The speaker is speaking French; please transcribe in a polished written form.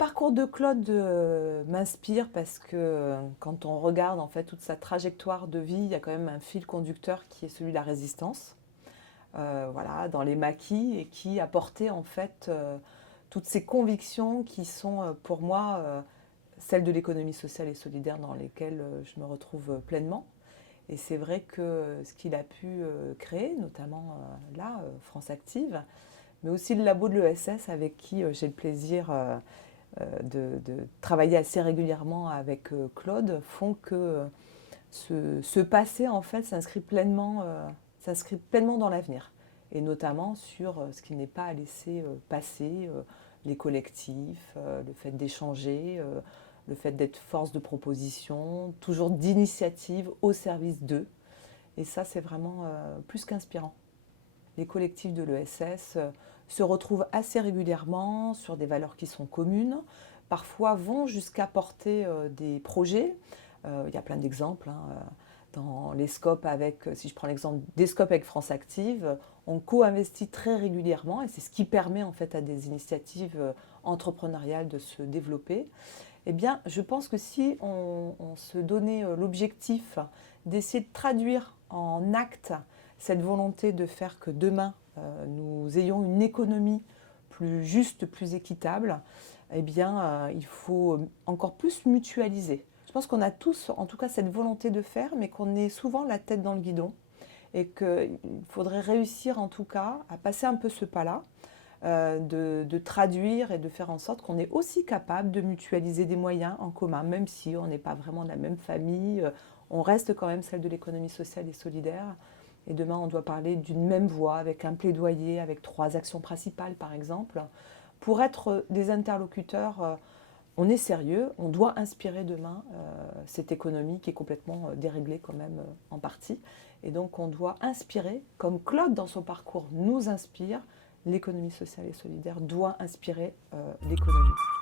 parcours de Claude m'inspire parce que quand on regarde en fait toute sa trajectoire de vie, il y a quand même un fil conducteur qui est celui de la résistance, voilà, dans les maquis et qui a porté en fait toutes ces convictions qui sont pour moi celles de l'économie sociale et solidaire dans lesquelles je me retrouve pleinement. Et c'est vrai que ce qu'il a pu créer, notamment là, France Active, mais aussi le labo de l'ESS avec qui j'ai le plaisir de travailler assez régulièrement avec Claude, font que ce passé en fait s'inscrit pleinement dans l'avenir, et notamment sur ce qui n'est pas à laisser passer, les collectifs, le fait d'échanger, le fait d'être force de proposition, toujours d'initiative au service d'eux. Et ça, c'est vraiment plus qu'inspirant. Les collectifs de l'ESS se retrouvent assez régulièrement sur des valeurs qui sont communes, parfois vont jusqu'à porter des projets. Il y a plein d'exemples, hein. Dans les scopes avec, si je prends l'exemple des scopes avec France Active, on co-investit très régulièrement et c'est ce qui permet en fait à des initiatives entrepreneuriales de se développer. Eh bien, je pense que si on se donnait l'objectif d'essayer de traduire en actes cette volonté de faire que demain, nous ayons une économie plus juste, plus équitable, eh bien, il faut encore plus mutualiser. Je pense qu'on a tous, en tout cas, cette volonté de faire, mais qu'on est souvent la tête dans le guidon et qu'il faudrait réussir, en tout cas, à passer un peu ce pas-là, de traduire et de faire en sorte qu'on est aussi capable de mutualiser des moyens en commun, même si on n'est pas vraiment de la même famille, on reste quand même celle de l'économie sociale et solidaire. Et demain, on doit parler d'une même voix, avec un plaidoyer, avec 3 actions principales, par exemple. Pour être des interlocuteurs, on est sérieux, on doit inspirer demain cette économie qui est complètement déréglée quand même en partie. Et donc, on doit inspirer, comme Claude dans son parcours nous inspire, l'économie sociale et solidaire doit inspirer l'économie.